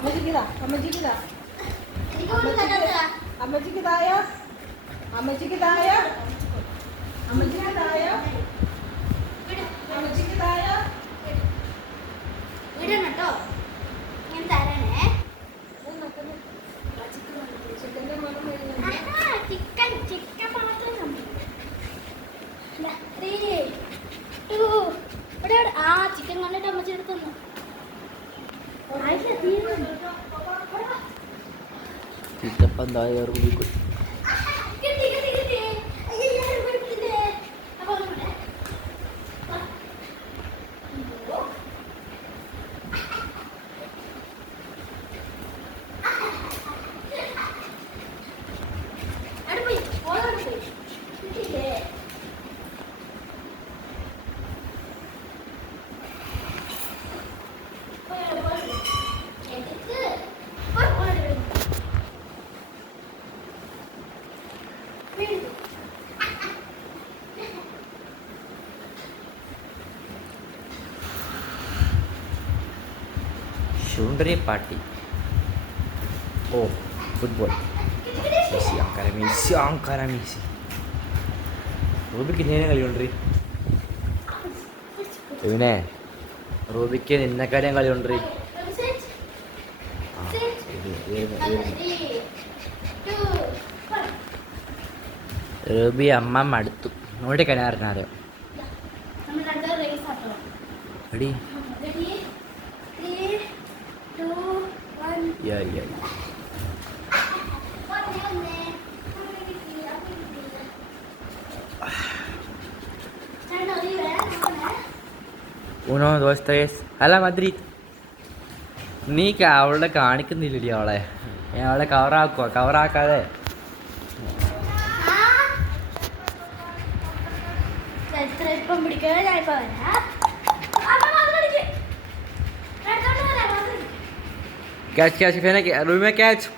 അമ്മച്ചിക്കിതാ അമ്മച്ചിക്കിതാ അമ്മച്ചിക്കിതായോ അമ്മച്ചിക്കിതായോ അമ്മച്ചിക്കിതായോ അമ്മച്ചിക്കിതായോ വിടണം കേട്ടോ. ഞാൻ തരണേ. ചിക്കൻ്റെ മണം വരുന്നുണ്ട്. ചിക്കൻ ചിക്കൻ മാത്രം ചിക്കൻ കണ്ടിട്ട് അമ്മച്ചി എടുക്കുന്നു. ചിറ്റപ്പം താഴെ കിട്ടി. Shundri party. Oh, football. Ankara Messi. റൂബിക്ക് ഇന്നേനെ കളി കൊണ്ടേ ഇവനെ റൂബിക്ക് നിന്നെക്കാരെയും കളി കൊണ്ടേ. റൂബി അമ്മ മടുത്തു നോടി കിണറിനാരോ എടി Uno, dos, tres. അല്ല മദ്രിദ് നീ അവളുടെ കാണിക്കുന്നില്ലടി അവളെ. അവളെ കവറാക്കാതെ ക്യാച്ച് ക്യാച്ച് ഫേന റൂമേ ക്യാച്ച്.